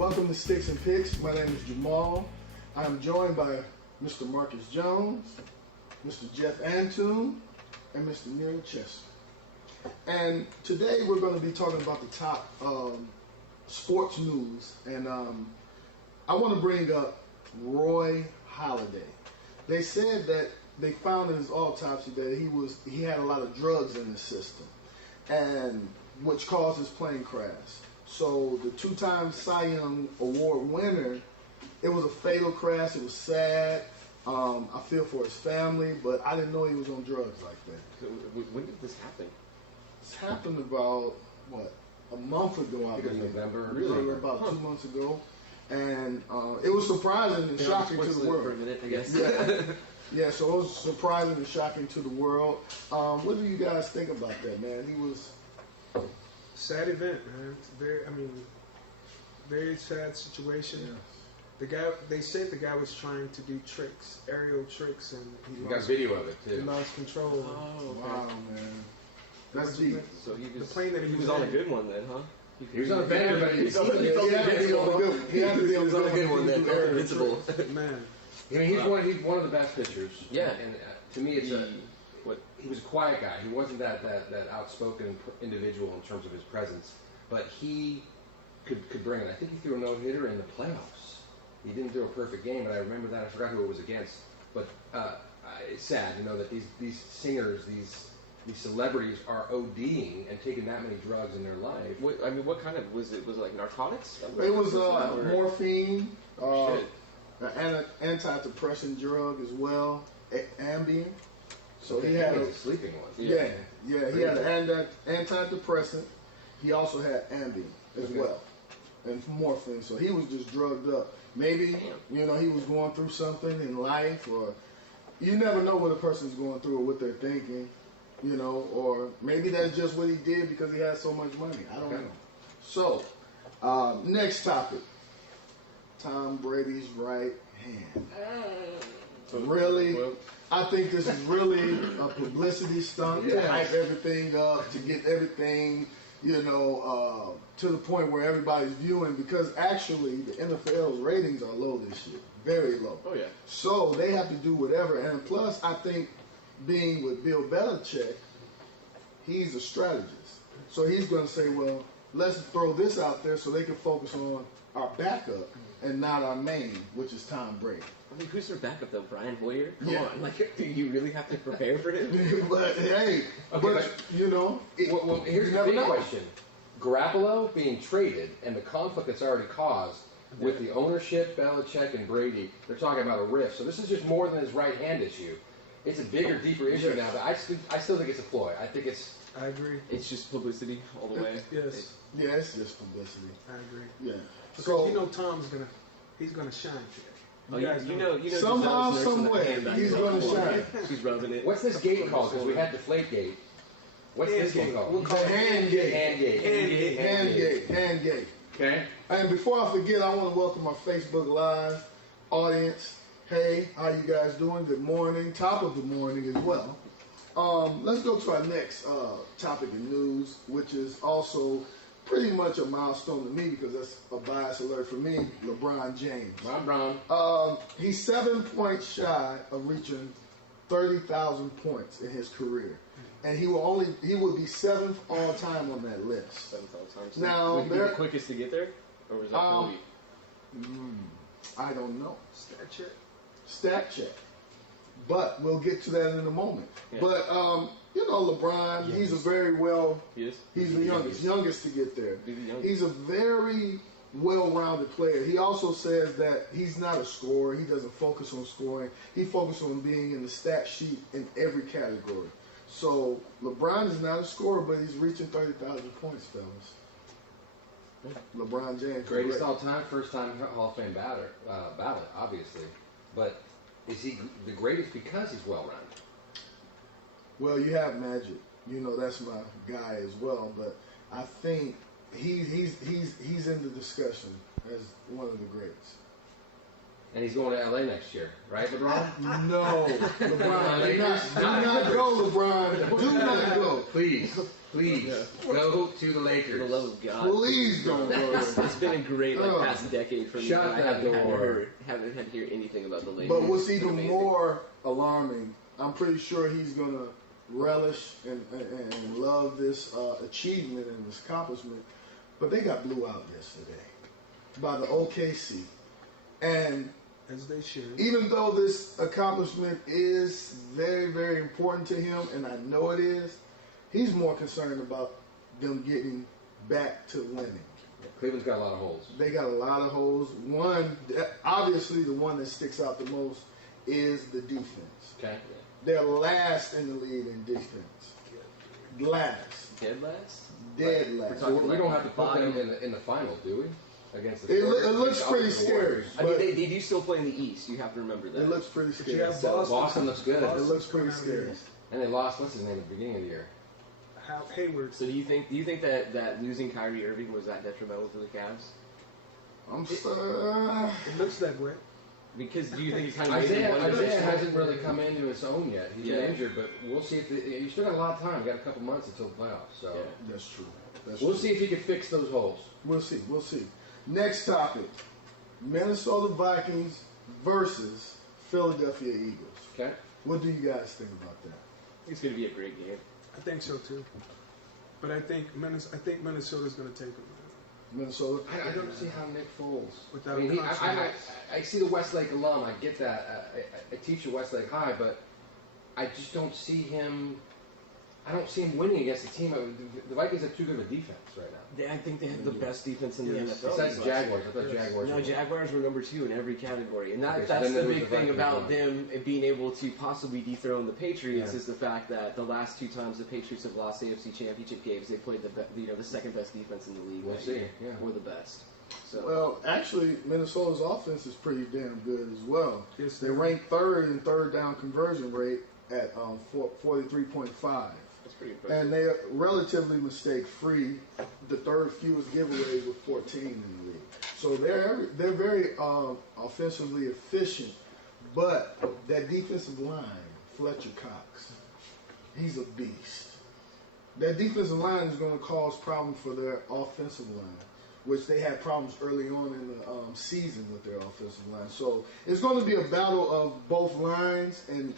Welcome to Sticks and Picks. My name is Jamal. I am joined by Mr. Marcus Jones, Mr. Jeff Antoon, and Mr. Neil Chester. And today we're going to be talking about the top sports news. And I want to bring up Roy Halladay. They said that they found in his autopsy that he had a lot of drugs in his system, and which caused his plane crash. So the two-time Cy Young Award winner, it was a fatal crash. It was sad. I feel for his family, but I didn't know he was on drugs like that. So when did this happen? This happened about, a month ago, I believe. November? Really? About 2 months ago. And it was surprising and shocking to the world. For a minute, I guess. Yeah. Yeah, so it was surprising and shocking to the world. What do you guys think about that, man? He was... Sad event, man. It's very sad situation. Yeah. The guy, they said the guy was trying to do tricks, aerial tricks, and he got video of it he too. lost control. Oh, okay. Wow, man. That's deep. So he was, the plane that he was on a good one then, huh? He was on a bad one, but he was on a good one then. Invincible. Man. I mean, he's one of the best pitchers. Yeah. And to me, he was a quiet guy. He wasn't that outspoken individual in terms of his presence, but he could bring it. I think he threw a no-hitter in the playoffs. He didn't do a perfect game, but I remember that. I forgot who it was against. But it's sad to know that these singers, these celebrities are ODing and taking that many drugs in their life. What kind of was it? Was it like narcotics? It was morphine, an antidepressant drug as well, Ambien. So he had a sleeping one. Yeah. He had an antidepressant. He also had Ambien as well, and morphine. So he was just drugged up. Maybe he was going through something in life, or you never know what a person's going through or what they're thinking, or maybe that's just what he did because he had so much money. I don't know. So next topic: Tom Brady's right hand. Really? I think this is really a publicity stunt to hype everything up, to get everything, to the point where everybody's viewing, because actually the NFL's ratings are low this year. Very low. Oh, yeah. So they have to do whatever. And plus, I think being with Bill Belichick, he's a strategist. So he's going to say, well, let's throw this out there so they can focus on our backup and not our main, which is Tom Brady. I mean, who's their backup though? Brian Hoyer? Come on, do you really have to prepare for him? But hey, well, here's the big question: Garoppolo being traded and the conflict that's already caused with the ownership, Belichick and Brady. They're talking about a rift. So this is just more than his right hand issue. It's a bigger, deeper issue now. But I still think it's a ploy. I agree. It's just publicity all the way. Yes. It's just publicity. I agree. Yeah. Because Tom's he's gonna shine today. Somehow, someway, he's going to shine. She's rubbing it. What's this gate called? Because we had Deflategate. What's this gate called? We'll call it hand gate. Hand gate. Okay. And before I forget, I want to welcome our Facebook Live audience. Hey, how you guys doing? Good morning. Top of the morning as well. Let's go to our next topic in news, which is also pretty much a milestone to me because that's a bias alert for me. LeBron James. He's 7 points shy of reaching 30,000 points in his career, and he would be 7th all time on that list. 7th all time. So now, would he be the quickest to get there, or was that Kobe? I don't know. Stat check. But we'll get to that in a moment. Yeah. But LeBron, he's a very he's the youngest to get there. He's a very well-rounded player. He also says that he's not a scorer. He doesn't focus on scoring. He focuses on being in the stat sheet in every category. So LeBron is not a scorer, but he's reaching 30,000 points, fellas. LeBron James, greatest all time, first time Hall of Fame ballot, obviously, but is he the greatest because he's well-rounded? Well, you have Magic. That's my guy as well. But I think he's in the discussion as one of the greats. And he's going to LA next year, right, LeBron? No, LeBron. Do not go, LeBron. Do not go. Please. Please Yeah. go to the For Lakers. the love of God. Please don't go there. It's been a great past decade for me. Shut but I that door. haven't had to hear anything about the Lakers. But what's It's been even amazing. more alarming, I'm pretty sure he's going to relish and love this achievement and this accomplishment. But they got blew out yesterday by the OKC. And As they should. even though this accomplishment is very, very important to him, and I know it is, he's more concerned about them getting back to winning. Cleveland's got a lot of holes. They got a lot of holes. One, obviously, the one that sticks out the most is the defense. Okay. They're last in the league in defense. Last. Dead last? Dead last. So we don't have to put them in the final, do we? Against the It Warriors? looks pretty Against the scary. Warriors. I mean, But they do still play in the East. You have to remember that. it looks pretty But you scary. have So Boston looks good. It looks pretty scary. And they lost, what's his name, at the beginning of the year? Hayward. So do you think that losing Kyrie Irving was that detrimental to the Cavs? I'm It looks that way. Because do you think it's kind of Isaiah hasn't really come into his own yet. He's Yeah. been injured, but we'll see if you still got a lot of time. You got a couple months until the playoffs, so Yeah. That's true. That's we'll true. see if he can fix those holes. We'll see. We'll see. Next topic: Minnesota Vikings versus Philadelphia Eagles. Okay. What do you guys think about that? It's going to be a great game. I think so too. But I think Minnesota's going to take them. Minnesota. I don't see how Nick Foles. Without I mean, contract. I see the Westlake alum. I get that. I teach at Westlake High, but I just don't see him. I don't see him winning against a team. The Vikings have too good of a defense right now. I think they have the best defense in the Yes. NFL. Besides this the last Jaguars, I thought Yes. Jaguars. No, were- Jaguars were number 2 in every category, and Okay, so that's then the there was big the thing Vikings about one. them being able to possibly dethrone the Patriots Yeah. is the fact that the last 2 times the Patriots have lost AFC Championship games, they played the second best defense in the league. We'll that see, year, yeah. or the best. So Well, actually, Minnesota's offense is pretty damn good as well. Yes, They they are. rank third in third down conversion rate at 43.5. that's pretty impressive. And they are relatively mistake-free. The third fewest giveaways with 14 in the league. So they're very offensively efficient. But that defensive line, Fletcher Cox, he's a beast. That defensive line is going to cause problems for their offensive line, which they had problems early on in the season with their offensive line. So it's going to be a battle of both lines and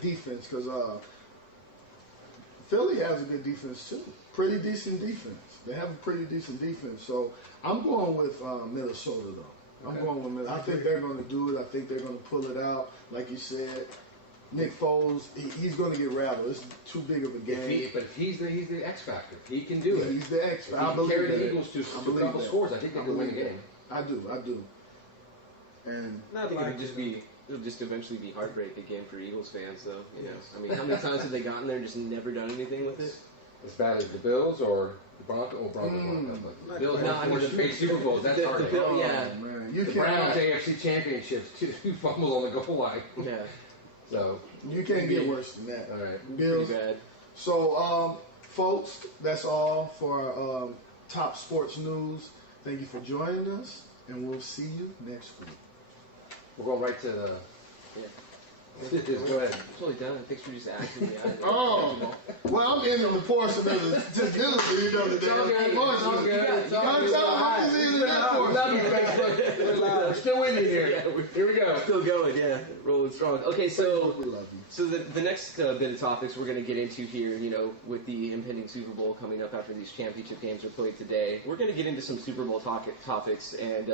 defense, because Philly has a good defense too. Pretty decent defense. They have a pretty decent defense. So I'm going with Minnesota though. I'm Okay. going with Minnesota. I think they're going to do it. I think they're going to pull it out. Like you said, Nick Foles, he's going to get rattled. It's too big of a game. But if he's the X factor. If he can do it. He's the X If factor. I he can believe carry the that. Eagles to I a believe couple that. scores, I think they I could win the believe game. I do. And Not I think like it'll just eventually be heartbreak again for Eagles fans, though. You know, I mean, how many times have they gotten there and just never done anything with it? As bad as the Bills or the Broncos? Well, Broncos won that, but the Bills No, have I mean, four straight Super Bowls. That's the hard. Bill- yeah. Oh, man. You The can't. Browns AFC Championships, 2 fumbles on the goal line. Yeah, So, You can't get worse than that. all right. pretty Bills. bad. So, folks, that's all for our top sports news. Thank you for joining us, and we'll see you next week. We're going right to the. Yeah. Go ahead. I'm totally done. Thanks for just asking me. Oh, well, I'm ending the portion of the to do, you know, the damn portion. I'm ending that portion. Love you, Facebook. We're still with you here. Here we go. Still going, yeah, rolling strong. Okay, so We love you. So the next bit of topics we're going to get into here, you know, with the impending Super Bowl coming up after these championship games are played today, we're going to get into some Super Bowl topics and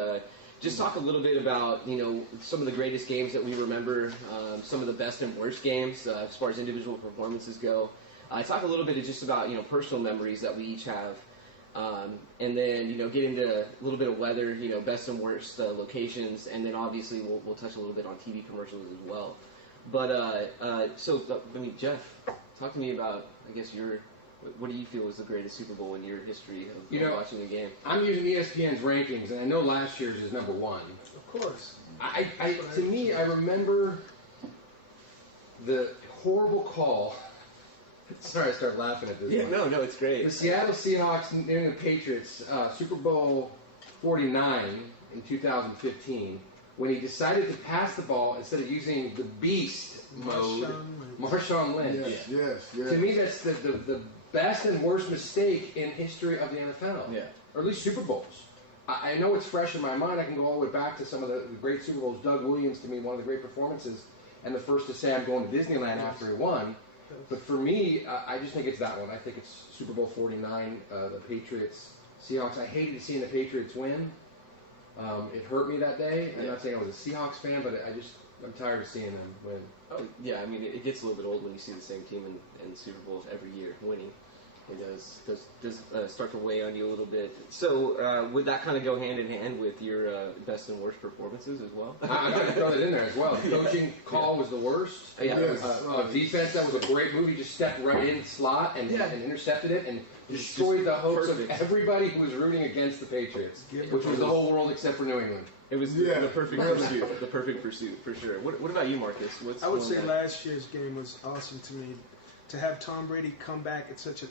just talk a little bit about, you know, some of the greatest games that we remember, some of the best and worst games as far as individual performances go. Talk a little bit just about, you know, personal memories that we each have. And then, you know, get into a little bit of weather, you know, best and worst locations, and then obviously we'll touch a little bit on TV commercials as well. But, I mean, Jeff, talk to me about, I guess, what do you feel was the greatest Super Bowl in your history of watching a game? I'm using ESPN's rankings, and I know last year's is number 1. Of course. To me, I remember the horrible call. Sorry, I started laughing at this Yeah, one. no, it's great. The Seattle Seahawks and New England Patriots, Super Bowl 49 in 2015, when he decided to pass the ball instead of using the beast mode, Marshawn Lynch. Yes. To me, that's the best and worst mistake in history of the NFL. Yeah. Or at least Super Bowls. I know it's fresh in my mind. I can go all the way back to some of the great Super Bowls. Doug Williams, to me, one of the great performances, and the first to say I'm going to Disneyland after he won. But for me, I just think it's that one. I think it's Super Bowl 49, the Patriots, Seahawks. I hated seeing the Patriots win. It hurt me that day. I'm not saying I was a Seahawks fan, but I'm tired of seeing them win. Oh, yeah, I mean, it gets a little bit old when you see the same team in Super Bowls every year winning. It does start to weigh on you a little bit. So would that kind of go hand in hand with your best and worst performances as well? I'm going to throw that in there as well. The coaching call was the worst. Yeah. Defense, that was a great move. He just stepped right in the slot and intercepted it and destroyed the hopes of everybody who was rooting against the Patriots, which was the whole world except for New England. It was the perfect pursuit. The perfect pursuit, for sure. What about you, Marcus? I would say last year's game was awesome to me. To have Tom Brady come back at such a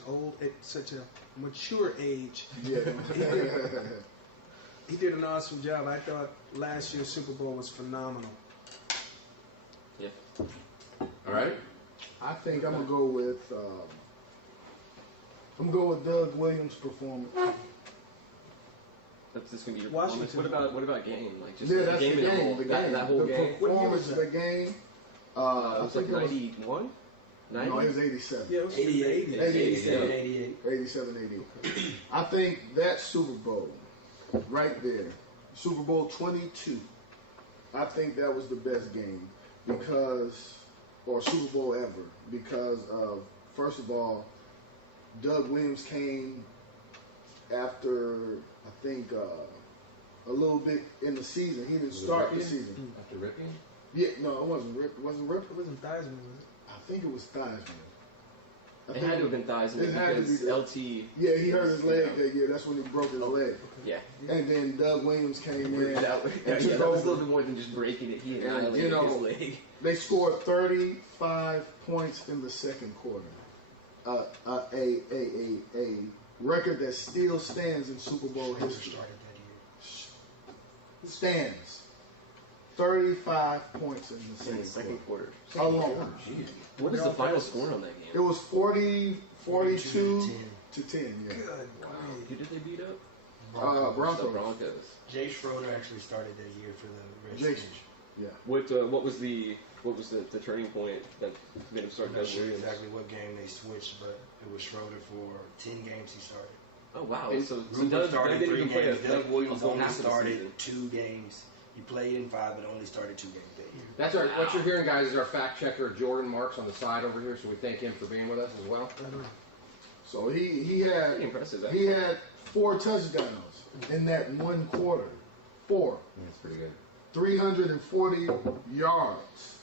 mature age. Yeah. He did an awesome job. I thought last year's Super Bowl was phenomenal. Yeah. All right. I think I'm gonna go with Doug Williams' performance. That's just gonna be your Washington. performance. What about game? Like just Yeah, the that's game the in game. whole, The that whole game. performance of the game. It I was think like it was 91? 90? No, it was 87. Yeah, it was 88. 87, 88. 87, 88. I think that Super Bowl, right there, Super Bowl 22, I think that was the best game or Super Bowl ever, because of, first of all, Doug Williams came after, I think, a little bit in the season. He didn't start the season. After ripping? Yeah, no, it wasn't Rip. It wasn't Rip. It wasn't Theismann, was it? I think it was Theismann. It had to have been Theismann It had to because be LT. Yeah, he hurt his leg that year. That's when he broke his leg. Yeah. And then Doug Williams came in That and was took a little over. bit more than just breaking it. He And, annihilated his leg. They scored 35 points in the second quarter. A record that still stands in Super Bowl history. Started that year. Stands. 35 points in the In the second second quarter. quarter. Alone. What is the final score on that game? It was 42 to 10. Yeah. Good. Wow. Who did they beat up? The Broncos. Broncos. Jay Schroeder actually started that year for the Jake. Redskins. Yeah. What was the turning point that made him start I'm not Doug sure Williams? exactly what game they switched, but it was Schroeder for 10 games he started. Oh wow! And So Ruben Doug started didn't 3 even play games. Doug Williams a whole only half of the started season. 2 games. He played in 5, but only started 2 games that year. That's our, what you're hearing, guys, is our fact checker, Jordan Marks, on the side over here, so we thank him for being with us as well. So he had Pretty impressive. he Actually. had 4 touchdowns in that one quarter. 4. That's pretty good. 340 yards.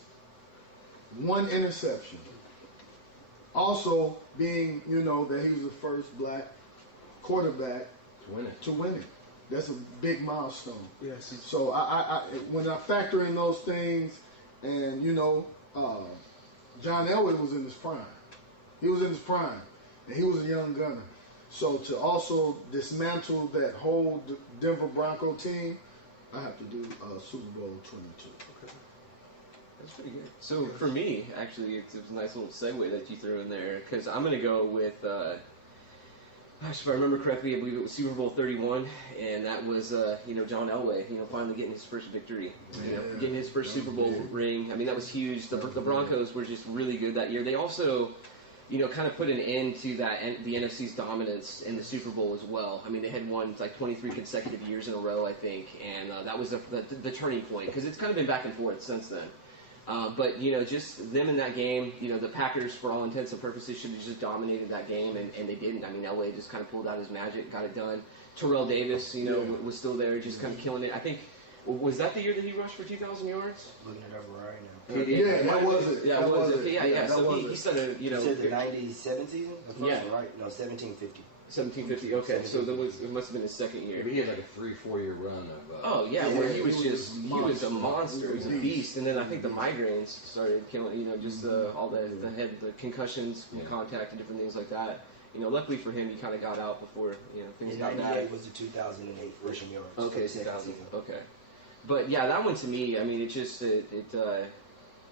1 interception. Also being, that he was the first black quarterback To win it. to win it. That's a big milestone. Yes. So I when I factor in those things, and John Elway was in his prime. He was in his prime, and he was a young gunner. So to also dismantle that whole Denver Bronco team, I have to do Super Bowl 22. That's pretty good. So for me, actually, it's a nice little segue that you threw in there because I'm gonna go with. If I remember correctly, I believe it was Super Bowl 31, and that was, John Elway, finally getting his first victory, getting his first Super Bowl ring. I mean, that was huge. The Broncos were just really good that year. They also, kind of put an end to the NFC's dominance in the Super Bowl as well. I mean, they had won like 23 consecutive years in a row, I think, and that was the turning point because it's kind of been back and forth since then. But just them in that game, the Packers, for all intents and purposes, should have just dominated that game, and they didn't. I mean, LA just kind of pulled out his magic, got it done. Terrell Davis, was still there, just kind of killing it. I think, was that the year that he rushed for 2,000 yards? Looking it up right now. Yeah, that was it. Yeah, That was it. it. Yeah. Yeah, So that he was said a, You said the 97 season? The first Yeah. one, right? No, 1750. 1750. Okay, so it must have been his second year. He had like a 3-4 year run of. Oh yeah, Yeah, where he was he was a monster. He was a beast. beast. And then I think the migraines started killing. Just all the concussions from contact and different things like that. Luckily for him, he kind of got out before things In got 98 bad. was the 2008 rushing yards. Okay, for the second 2000. season. Okay, but yeah, that one to me, I mean, it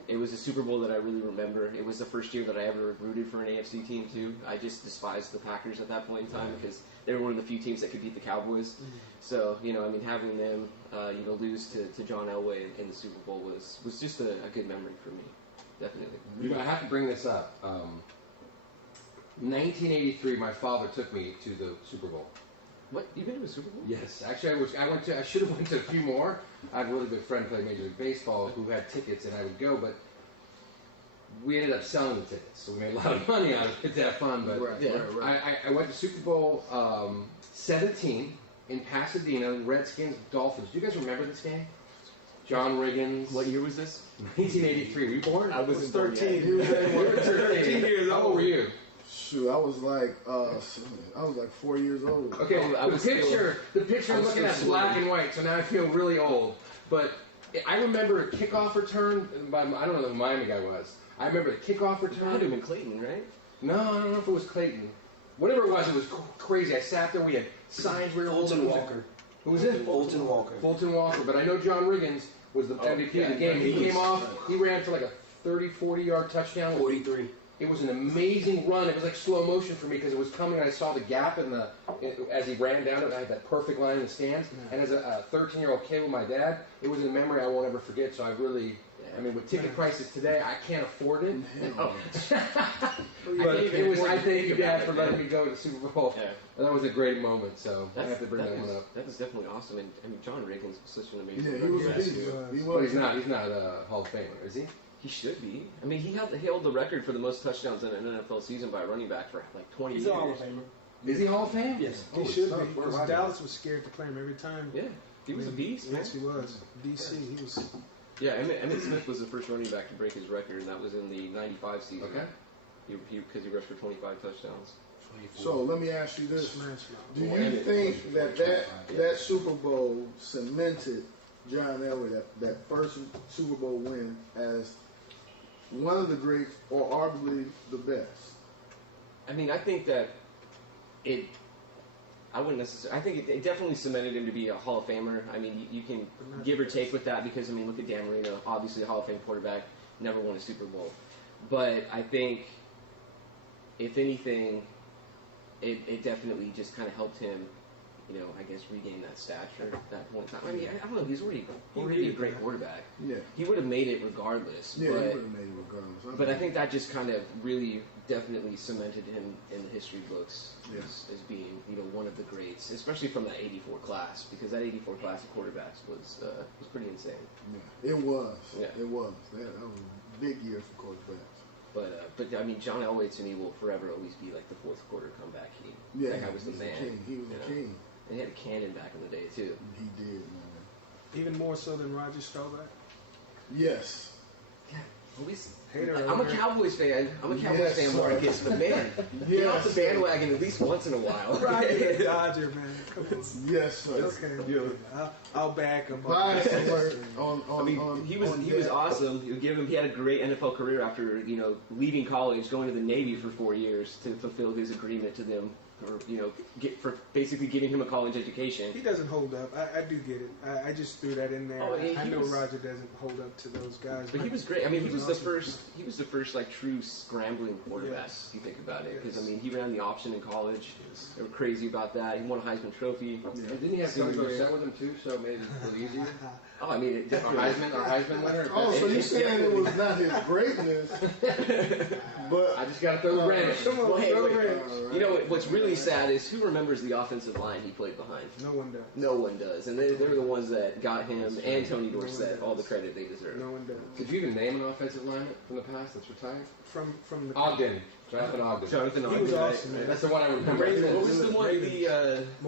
it was a Super Bowl that I really remember. It was the first year that I ever rooted for an AFC team too. I just despised the Packers at that point in time because they were one of the few teams that could beat the Cowboys. So, having them, lose to John Elway in the Super Bowl was just a good memory for me, definitely. I have to bring this up. 1983, my father took me to the Super Bowl. What? You've been to a Super Bowl? Yes, actually, I should have went to a few more. I had a really good friend play Major League Baseball who had tickets, and I would go, but we ended up selling the tickets, so we made a lot of money out of it to have fun. But I went to Super Bowl 17 in Pasadena, Redskins, Dolphins. Do you guys remember this game? John Riggins. What year was this? 1983. Were you born? I was 13. You were 13 years old. How old were you? Shoot, I was like 4 years old. Okay, the picture I'm looking at black and white, so now I feel really old. But I remember a kickoff return. I don't know who the Miami guy was. I remember the kickoff return. It had to have been Clayton, right? No, I don't know if it was Clayton. Whatever it was crazy. I sat there. We had signs. We were Fulton Walker. Who was it? Fulton Walker. Fulton Walker. But I know John Riggins was the MVP of the game. He came off. He ran for like a 30, 40-yard touchdown. 43. It was an amazing run. It was like slow motion for me because it was coming. And I saw the gap as he ran down it. I had that perfect line in the stands. And as a 13-year-old kid with my dad, it was a memory I won't ever forget. So with ticket prices today, I can't afford it. But I thank you, Dad, for letting me go to the Super Bowl. Yeah. And that was a great moment. So I have to bring that one up. That is definitely awesome. And John Riggins was such an amazing. Yeah, he was a beast. But he's not a Hall of Famer, is he? He should be. I mean, he held the record for the most touchdowns in an NFL season by a running back for like 20 years. He's a Hall of Famer. Is he Hall of Fame? Yes. He should be. Because Dallas was scared to play him every time. Yeah, he was a beast, man. Yes, he was. DC, he was. Yeah, Emmitt Smith was the first running back to break his record, and that was in the 95 season. Okay. Because he rushed for 25 touchdowns. 24. So let me ask you this: Smash do you think that Super Bowl cemented John Elway, that first Super Bowl win, as one of the greats, or arguably the best? I mean, I think that I wouldn't necessarily. I think it definitely cemented him to be a Hall of Famer. I mean, you can give or take with that because, I mean, look at Dan Marino, obviously a Hall of Fame quarterback, never won a Super Bowl. But I think, if anything, it definitely just kind of helped him, I guess, regain that stature at that point in time. I mean, I don't know, he's already a great quarterback. Yeah. He would have made it regardless. Yeah, he would have made it regardless. But I think that just kind of really definitely cemented him in the history books as being, one of the greats, especially from that '84 class, because that '84 class of quarterbacks was pretty insane. Yeah, it was. Yeah. It was. That was a big year for quarterbacks. But I mean, John Elway to me will forever always be like the fourth quarter comeback king. Yeah, that guy was the man. King. He was the king. And he had a cannon back in the day too. He did, man. Even more so than Roger Staubach. Yes. Yeah. At least Hater I'm a Cowboys fan. I'm a Cowboys fan, Marcus. But man, get off the bandwagon at least once in a while. Roger the Dodger, man. Come on. Yes, sir. Okay. I'll back him. Bias alert he was awesome. He had a great NFL career after leaving college, going to the Navy for 4 years to fulfill his agreement to them, for basically giving him a college education. He doesn't hold up. I do get it. I just threw that in there. I know Roger doesn't hold up to those guys. But he was great. I mean, he was the first like true scrambling quarterback. Yes. If you think about it, because I mean, he ran the option in college. They were crazy about that. He won a Heisman Trophy. Yeah. And didn't he have Tony Dorsett with him too? So it made it a little easier. Oh, I mean, it definitely. Our Heisman winner. Oh, so you're saying it was not his greatness, but I just got to throw the wrench. Come on, Well, hey, throw wait. the wrench. What's really sad is who remembers the offensive line he played behind? No one does. No one does, and they're the ones that got him and Tony Dorsett all the credit they deserve. No one does. Did you even name an offensive lineman from the past that's retired? From the Ogden. Jonathan Ogden. Jonathan He was Ogden, right? awesome, man. That's the one I remember. What was the one?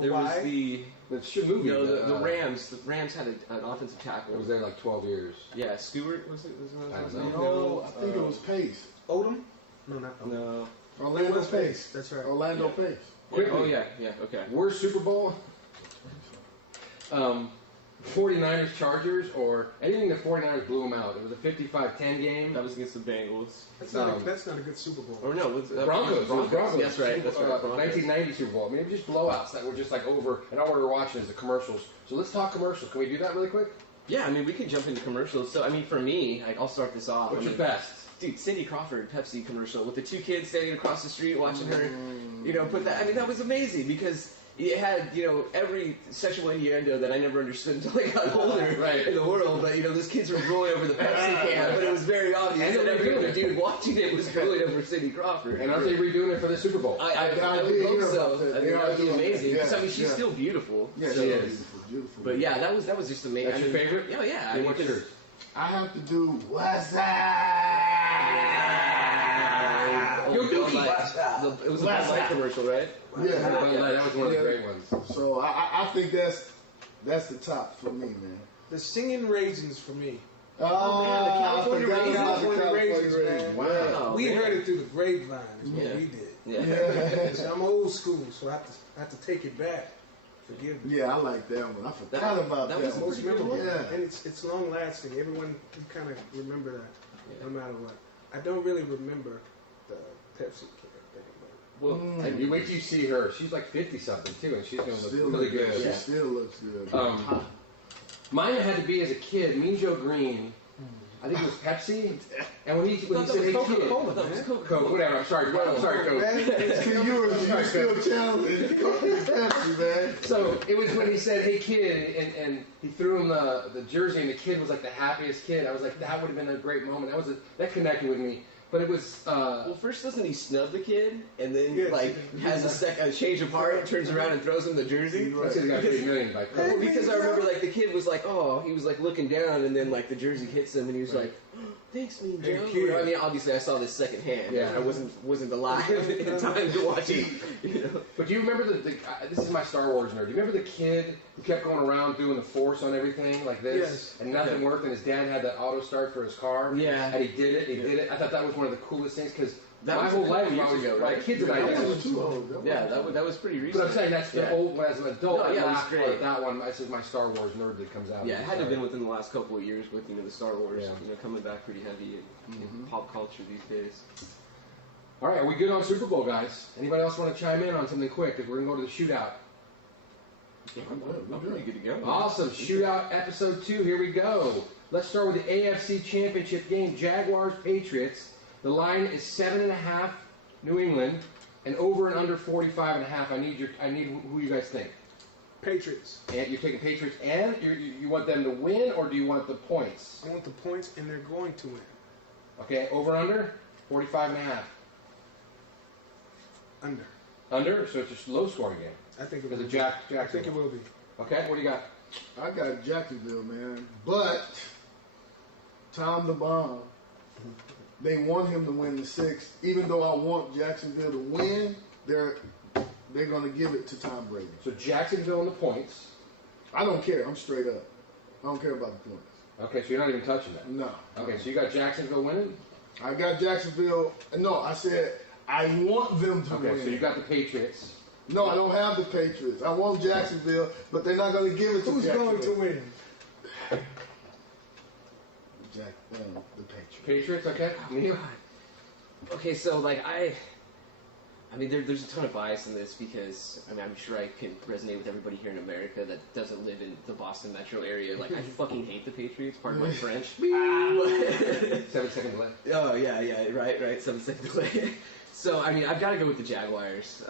There was the The movie. the Rams. The Rams had an offensive tackle. It was there like 12 years. Yeah, Stewart was it? I don't know. no, I think it was Pace. Odom? No, not Odom. No. Orlando Pace. That's right. Orlando Pace. Quickly. Oh yeah, okay. Worst Super Bowl? 49ers Chargers, or anything the 49ers blew them out. It was a 55-10 game. That was against the Bengals. That's not a good Super Bowl. Or no, Broncos. Broncos. That's right. That's right. Broncos. 1990 Super Bowl. I mean, it was just blowouts that were just like over. And all we were watching is the commercials. So let's talk commercials. Can we do that really quick? Yeah, I mean, we can jump into commercials. So, I mean, for me, I'll start this off. What's I your mean, best? Dude, Cindy Crawford Pepsi commercial with the 2 kids standing across the street watching her, you know, put that. I mean, that was amazing because it had, you know, every sexual innuendo that I never understood until I got older in the world. But, you know, those kids were drooling over the Pepsi can, but it was very obvious that every other dude watching it was drooling over Cindy Crawford. And aren't they redoing it for the Super Bowl? I would hope so. I mean, that would be amazing. Because, I mean, she's still beautiful. Yeah, so, she is. Beautiful. But yeah, that was just amazing. That's your favorite? Yeah, yeah. And what's yours? I have to do what's up? Yo, Dookie. It was a Bud Light commercial, right? Yeah, That was one of the great ones. So I think that's the top for me, man. The Singing Raisins for me. Oh, man, the California I forgot Raisins. about the California California Raisins, man. Raisins. Wow. We man. heard it through the grapevine, is what Yeah. we did. Yeah. So I'm old school, so I have to take it back. Forgive me. Yeah, I like that one. I forgot about that that. was a one. Most memorable. Yeah. And it's long lasting. Everyone, you kind of remember that no matter what. I don't really remember the Pepsi can thing. Well, And you wait till you see her. She's like 50-something, too, and she's going to Still look really look good. good. Yeah. She still looks good. Mine had to be as a kid, Mean Joe Green. I think it was Pepsi. And when he said, hey, Coca-Cola, that was man. Coke, whatever. I'm sorry, Coke. See, you still challenging Pepsi, man. So it was when he said, hey, kid, and he threw him the jersey, and the kid was like the happiest kid. I was like, that would have been a great moment. That connected with me. But it was... well, first doesn't he snub the kid, and then Yes. has a change of heart, turns around and throws him the jersey? That's because he got $3 million by Well, Coke. because I remember like the kid was like, oh, he was like looking down, and then like the jersey hits him, and he was like, oh, thanks, Mean Hey, Joe. kid. I mean, obviously I saw this secondhand. Yeah. I wasn't alive in time to watch it. You know. But do you remember this is my Star Wars nerd. Do you remember the kid who kept going around doing the Force on everything like this? Yes. And nothing Yeah. worked, and his dad had that auto start for his car. Yeah. And he did it. I thought that was one of the coolest things because That my was a whole couple life, years I was ago, my right? kids and I That did. wasn't too old. Yeah, that was pretty But recent. I'm saying that's the Yeah. old, as an adult, No, I yeah, it was laughed great. at that one. This is my Star Wars nerd that comes out. Yeah, it had to have been within the last couple of years with the Star Wars, Yeah. coming back pretty heavy in pop culture these days. All right, are we good on Super Bowl, guys? Anybody else want to chime in on something quick? If we're gonna go to the shootout. I'm pretty good to go. Awesome. Shootout episode 2. Here we go. Let's start with the AFC Championship game. Jaguars Patriots. The line is 7.5 New England, and over and under 45.5. I need who you guys think. Patriots. And you're taking Patriots, and you want them to win, or do you want the points? I want the points, and they're going to win. Okay, over under 45.5. Under. Under, so it's a low scoring game. I think it Because will of be. I Jackson. think it will be. Okay, what do you got? I got Jacksonville, man. But Tom the Bomb, they want him to win the 6. Even though I want Jacksonville to win, they're going to give it to Tom Brady. So Jacksonville and the points. I don't care. I'm straight up. I don't care about the points. Okay, so you're not even touching that. No. Okay, so you got Jacksonville winning? I got Jacksonville. No, I said I want them to Okay, win. so you got the Patriots. No, I don't have the Patriots. I want Jacksonville, but they're not going to give it to Who's Jacksonville. going to win? The Patriots. Patriots, okay. Neil? Okay, so like I mean, there's a ton of bias in this because I mean I'm sure I can resonate with everybody here in America that doesn't live in the Boston metro area. Like I fucking hate the Patriots. Pardon my French. 7 second delay. Oh yeah, right. 7 second delay. So I mean I've got to go with the Jaguars.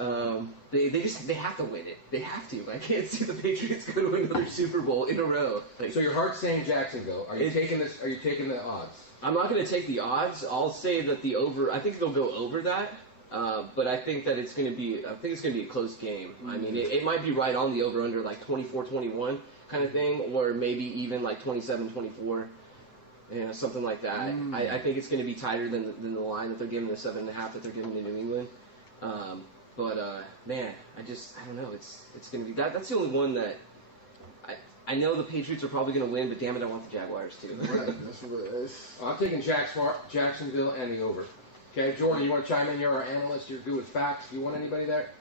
They have to win it. They have to. I can't see the Patriots go to another Super Bowl in a row. Like, So your heart's saying Jacksonville. Are you taking this? Are you taking the odds? I'm not going to take the odds. I'll say that the over. I think they'll go over that. But I think that it's going to be. I think it's going to be a close game. I mean, it might be right on the over/under, like 24-21 kind of thing, or maybe even like 27-24, something like that. I think it's going to be tighter than the line that they're giving, the 7.5 that they're giving to New England. Man, I don't know. It's going to be that. That's the only one that. I know the Patriots are probably going to win, but damn it, I want the Jaguars too. Right, that's what it is. I'm taking Jacksonville and the over. Okay, Jordan, you want to chime in? You're our analyst. You're good with facts. You want anybody there?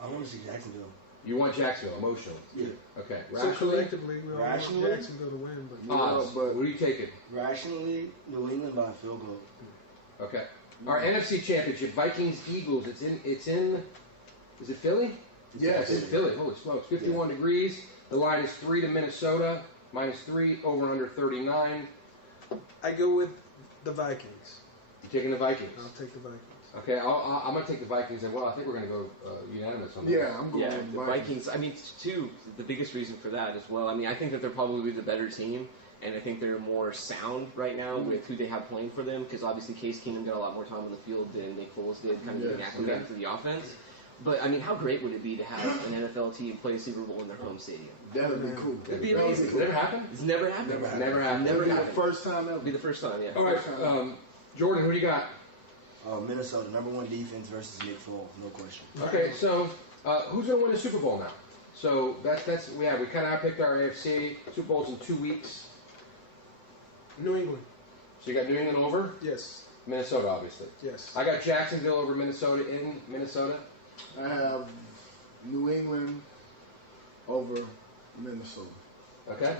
I want to see Jacksonville. You want Jacksonville, emotionally. Yeah. Okay. So Rationally, collectively, we all want Rationally? Jacksonville to win, but odds. but- What are you taking? Rationally, New England by a field goal. Okay. Our NFC Championship, Vikings Eagles. It's in. Is it Philly? Yes. It's in Philly. Holy smokes! 51 degrees. The line is 3 to Minnesota. -3, over under 39. I go with the Vikings. You taking the Vikings? I'll take the Vikings. Okay, I'm going to take the Vikings as well. I think we're going to go unanimous on that. Yeah, I'm going Yeah, with the Vikings. I mean, too, the biggest reason for that as well. I mean, I think that they're probably the better team, and I think they're more sound right now with who they have playing for them, because obviously Case Keenum got a lot more time on the field than Nick Foles did, kind of getting acclimated to the offense. But, I mean, how great would it be to have an NFL team play a Super Bowl in their home stadium? That would be cool. It'd be That would amazing. Has it ever happened? It's never happened. Never happened. Never That'd be the happened. first time ever. It'll be the first time, yeah. All right, Jordan, who do you got? Minnesota, #1 defense versus Nick Foles, no question. Okay, so who's going to win the Super Bowl now? So we kind of picked our AFC. Super Bowl's in 2 weeks. New England. So you got New England over Yes. Minnesota, obviously. Yes. I got Jacksonville over Minnesota in Minnesota. I have New England over Minnesota. Okay.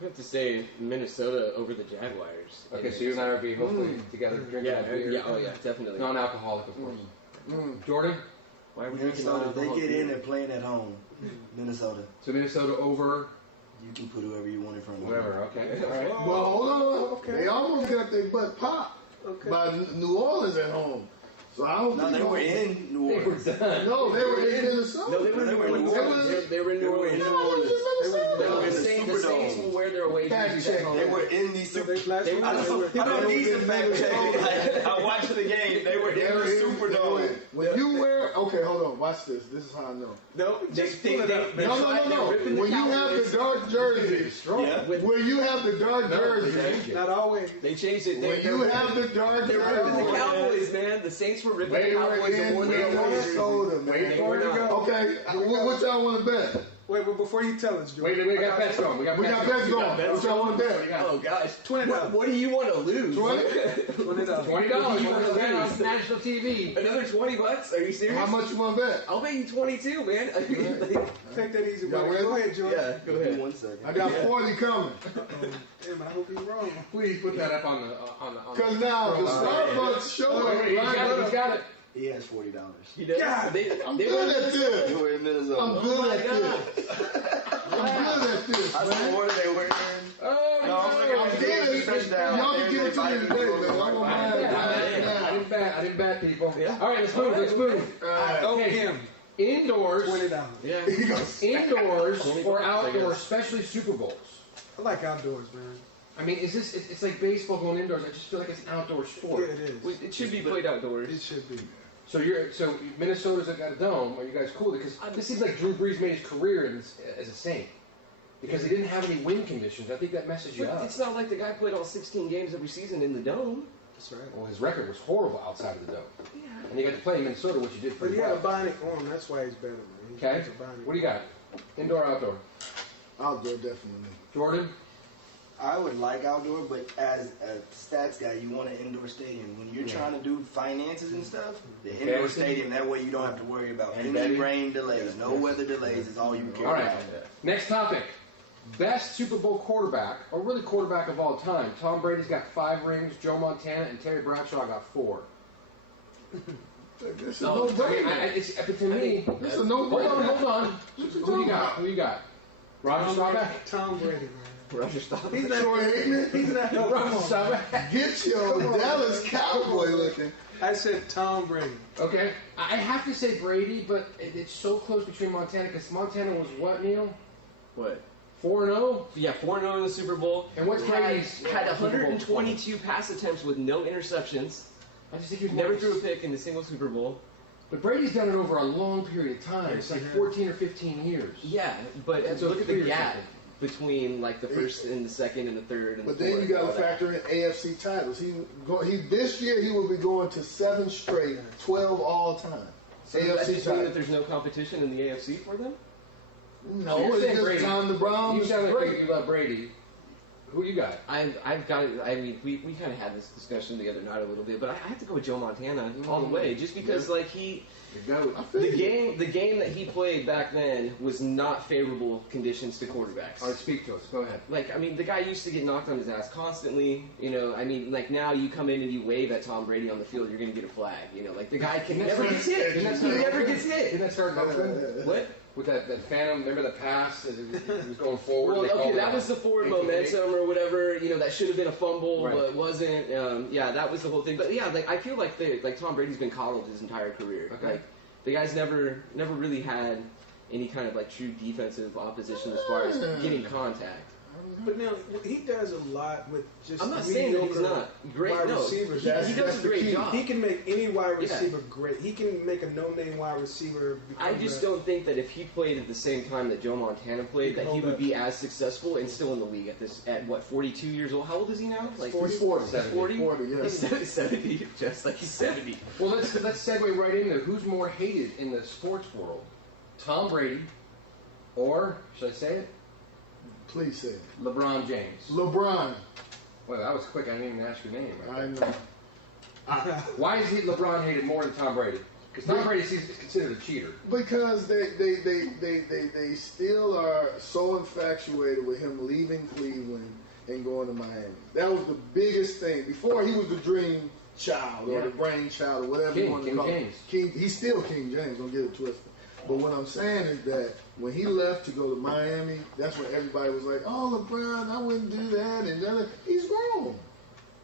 I have to say Minnesota over the Jaguars. Okay, so you and I will be hopefully together drinking Yeah, a beer. yeah, oh yeah, definitely. Non-alcoholic, of course. Jordan? Why are we drinking Minnesota, they non-alcoholic get beer? in and playing at home. Minnesota, So Minnesota over you can put whoever you want in front of whatever, them. okay. All right. Well, hold on. Okay. They almost got their butt popped by New Orleans at home. So I don't No, think they were in New They were Orleans. done. No, they were in Minnesota. No, they were in New Orleans. They were in New Orleans. No, they was in Minnesota. They were in the The Saints Superdome. will wear their away Fact jerseys check. at home. They were in the So Super. they last week I they don't, were- I don't need to fact check. I watched the game. They were in the Superdome. When you wear, okay, hold on, watch this. This is how I know. No, Just pull it up, man. No. When you have the dark jersey, Yeah. when you have the dark jersey, Not always. They changed it. when you have the dark They're ripping the jersey, Cowboys, man. The Saints were ripping the they were Cowboys and wore in their away jerseys. Minnesota, Wait man. for it to go. Okay, what y'all want to bet? Wait, but before you tell us, Joe. We got bets going. We got bets going. What y'all want to bet? Oh gosh, $20. What do you want to lose? $20? $20. $20. You want to We're lose? on national TV. Another $20? Are you serious? How much you want to bet? I'll bet you 22, man. Take that easy, Y'all buddy. ready? Go ahead, Joe. Yeah, go ahead. 1 second. I got 40 coming. Damn, I hope you're wrong. Please put that up on the. Because now the Starbucks show Wait, he's got it. He's got it. He has $40. He does. God, I'm they good were- at this. They were in Minnesota. I'm Oh good my at this. I'm good at this, I man. swore they were in. Oh, No, I'm looking at the game touchdown. Y'all can give it to me today, man. I'm gonna I mind didn't bet, people. Yeah. All right, let's move. Let's move. Oh, Okay. him. Indoors, $20. Yeah. indoors 20 or bucks, I outdoors, guess. especially Super Bowls. I like outdoors, man. I mean, is this? It's like baseball going indoors. I just feel like it's an outdoor Yeah, sport. it is. It should be played outdoors. It should be. So Minnesota's got a dome. Are you guys cool? Because this seems like Drew Brees made his career as a Saint because he didn't have any wind conditions. I think that messes you But up. it's not like the guy played all 16 games every season in the dome. That's right. Well, his record was horrible outside of the dome, Yeah. and you got to play in Minnesota, which you did But pretty he had a well. bionic arm. That's why he's better, man. He Okay. has a bionic What do you got? Indoor, outdoor? Outdoor, definitely. Jordan. I would like outdoor, but as a stats guy, you want an indoor stadium. When you're trying to do finances and stuff, the indoor Fantasy. stadium, that way you don't have to worry about And any betting. rain delays. No weather delays is all you care All right. about. Next topic. Best Super Bowl quarterback, or really quarterback of all time. Tom Brady's got 5 rings. Joe Montana and Terry Bradshaw got 4. This is No, no But brainer. to me, This is no hold on, brainer. hold on. Who you got? Who you got? Roger Staubach? Tom Brady, man. Roger Staubach. He's not. Troy Aikman, He's not. No, come Roger on. Staubach. get your Dallas Cowboy looking. I said Tom Brady. Okay. I have to say Brady, but it's so close between Montana, because Montana was what, Neil? What? 4-0? Yeah, 4-0 in the Super Bowl. And what's had Brady's had Super Bowl 122 pass attempts with no interceptions. I just think he was Never more- threw a pick in a single Super Bowl. But Brady's done it over a long period of time. Yes, It's like he has. 14 or 15 years. Yeah, but That's look a at the clear gap second. between like the first and the second and the third and But the then fourth. you got all to that. factor in AFC titles. He this year he will be going to 7 straight, 12 all time. So does that AFC just mean that titles. there's no competition in the AFC for them? No, You're it's saying just Brady. Tom the Brown. You is sound like great. you love Brady. Who you got? I've got it. I mean, we kind of had this discussion the other night a little bit, but I have to go with Joe Montana all the way, just because like The GOAT. I feel you. the game that he played back then was not favorable conditions to quarterbacks. All right, speak to us. Go ahead. Like, I mean, the guy used to get knocked on his ass constantly. You know, I mean, like now you come in and you wave at Tom Brady on the field, you're going to get a flag. You know, like the guy can never gets hit. He never gets hit. Didn't that start in Oakland? What? with that phantom. Remember the pass? It was going forward. Well, They called okay, it that was the forward momentum or whatever. That should have been a fumble, Right. but wasn't. Yeah, that was the whole thing. But yeah, I feel like Tom Brady's been coddled his entire career. Okay. Like the guy's never really had any kind of true defensive opposition as far as getting contact. But now he does a lot with just. I'm not saying that he's mediocre not great. wide No, receivers. he does That's a the great key. job. He can make any wide receiver great. He can make a no-name wide receiver. I just don't think that if he played at the same time that Joe Montana played, that he would be as successful and still in the league at what 42 years old. How old is he now? Like 40. 40? 40, yeah. He's 70, just like he's 70. Well, let's segue right into who's more hated in the sports world, Tom Brady, or should I say it, Please say it. LeBron James. LeBron. Well, that was quick. I didn't even ask your name. Right? I know. Why is LeBron hated more than Tom Brady? Because Tom Brady is considered a cheater. Because they still are so infatuated with him leaving Cleveland and going to Miami. That was the biggest thing. Before he was the dream child or the brainchild or whatever you want to King call James. it. He's still King James. Don't get it twisted. But what I'm saying is that when he left to go to Miami, that's when everybody was like, "Oh, LeBron, I wouldn't do that." And then he's grown.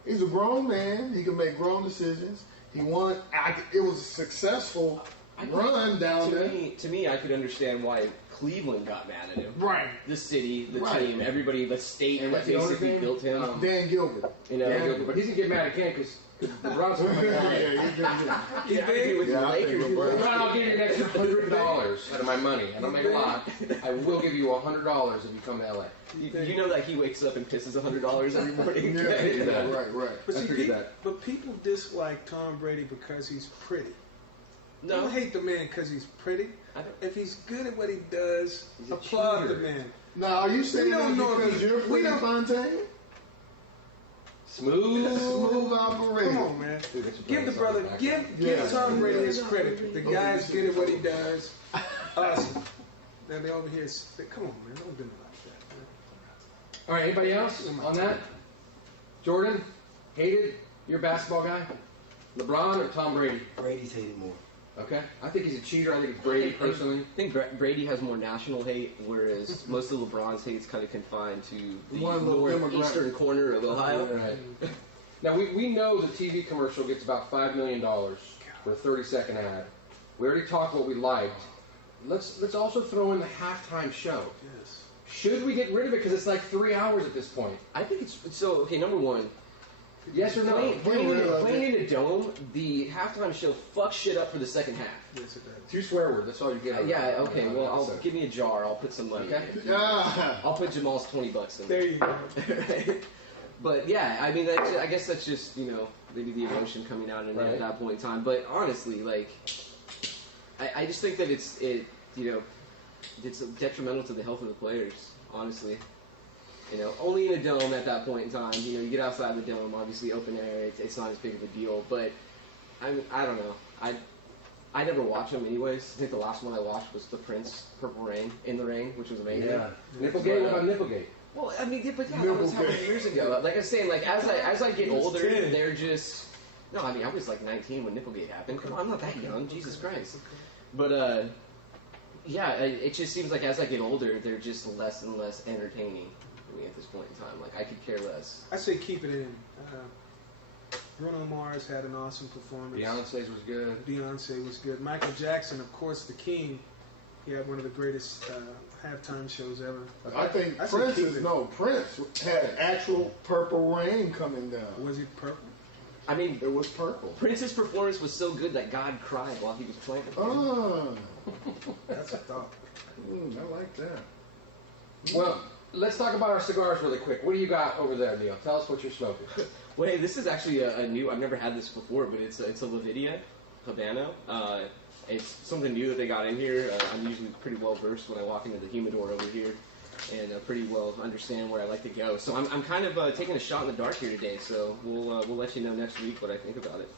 He's a grown man. He can make grown decisions. He won. It was a successful run down there. To me, I could understand why Cleveland got mad at him. Right. The city, the Right. team, everybody, the state And that what's the owner's basically name? built him. Dan Gilbert. But he's gonna get mad at Ken because LeBron's Yeah, coming back. he's been good. He's happy with Yeah, the I think Lakers. LeBron- LeBron, I'll give you an extra $100 out of my money. I don't make a lot. I will give you $100 if you come to LA. You know that he wakes up and pisses $100 every morning. Yeah, right. But I see, figured that. But people dislike Tom Brady because he's pretty. No, Don't hate the man because he's pretty. I don't. If he's good at what he does, He's a applaud cheater. the man. Now, are you saying We don't that know if because he- you're we Freddie don't- Fontaine? Smooth. Smooth operation. Come on, man. Dude, that's Give the brother, give Yeah. Tom Brady his credit. The guy's good at what he does. Awesome. Now they over here. Come on, man. Don't do me like that, man. All right, anybody else on that? Jordan, hated? You're a basketball guy? LeBron or Tom Brady? Brady's hated more. Okay. I think he's a cheater. I think it's Brady personally. I think Brady has more national hate, whereas most of LeBron's hate's kind of confined to the One little northeastern demographic. corner of Ohio. Right. Now, we know the TV commercial gets about $5 million for a 30-second ad. We already talked what we liked. Let's also throw in the halftime show. Yes. Should we get rid of it? Because it's like 3 hours at this point. I think it's so. Okay, number one, Yes or no? playing in a dome, the halftime show fucks shit up for the second half. Yes, it does. 2 swear words. That's all you get. Yeah. Okay. Well, I'll So- give me a jar. I'll put some money. Okay. In it. Yeah. I'll put Jamal's $20 in There you go. But yeah, I mean, I guess that's just maybe the emotion coming out in it Right. at that point in time. But honestly, like, I just think that it's detrimental to the health of the players. Honestly, only in a dome at that point in time. You get outside the dome, obviously open air. It's not as big of a deal. But I don't know. I never watch them anyways. I think the last one I watched was the Prince Purple Rain in the Rain, which was amazing. Yeah. Nipplegate? What about Nipplegate? Well, I mean, but yeah, that was how many years ago? Like I was saying, like as I get older, 10. they're just no. I mean, I was like 19 when Nipplegate happened. Come on, I'm not that young. Jesus Christ. But yeah, it just seems like as I get older, they're just less and less entertaining to me at this point in time. Like I could care less. I say keep it in. Bruno Mars had an awesome performance. Beyonce's was good. Beyonce was good. Michael Jackson, of course, the king. He had one of the greatest halftime shows ever. I think I say Prince keep is it. Prince had actual purple rain coming down. Was he purple? I mean, It was purple. Prince's performance was so good that God cried while he was playing. Ah, That's a thought. I like that. Well, let's talk about our cigars really quick. What do you got over there, Neil? Tell us what you're smoking. Well, hey, this is actually a new. I've never had this before, but it's a Lavidia Habano. It's something new that they got in here. I'm usually pretty well versed when I walk into the humidor over here, and pretty well understand where I like to go. So I'm kind of taking a shot in the dark here today. So we'll let you know next week what I think about it.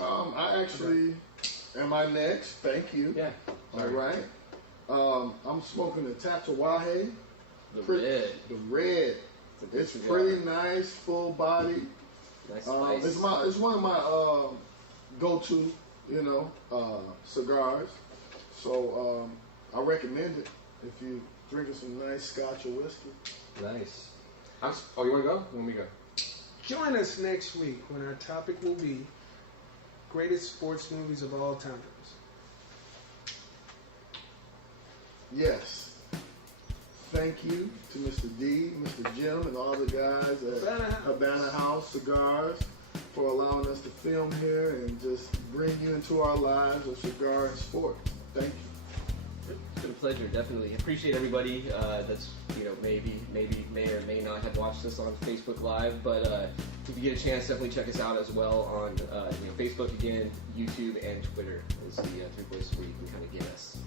I actually, am I next? Thank you. Yeah. All right. I'm smoking the Tatawahe. The Pretty- red. The red. It's a good It's cigar. pretty nice, full body. Nice spice. It's one of my go-to, cigars. So I recommend it if you're drinking some nice scotch or whiskey. Nice. Oh, you want to go? Let me go. Join us next week when our topic will be greatest sports movies of all times. Yes. Thank you to Mr. D, Mr. Jim, and all the guys at Havana House Cigars for allowing us to film here and just bring you into our lives of cigar and sports. Thank you. It's been a pleasure, definitely. Appreciate everybody that's maybe may or may not have watched us on Facebook Live, but if you get a chance, definitely check us out as well on Facebook again, YouTube, and Twitter is the 3 places where you can kind of get us.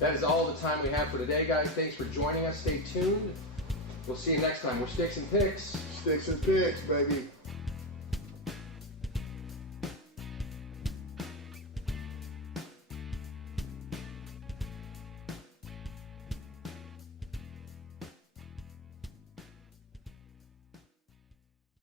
That is all the time we have for today, guys. Thanks for joining us. Stay tuned. We'll see you next time. We're Sticks and Picks. Sticks and Picks, baby.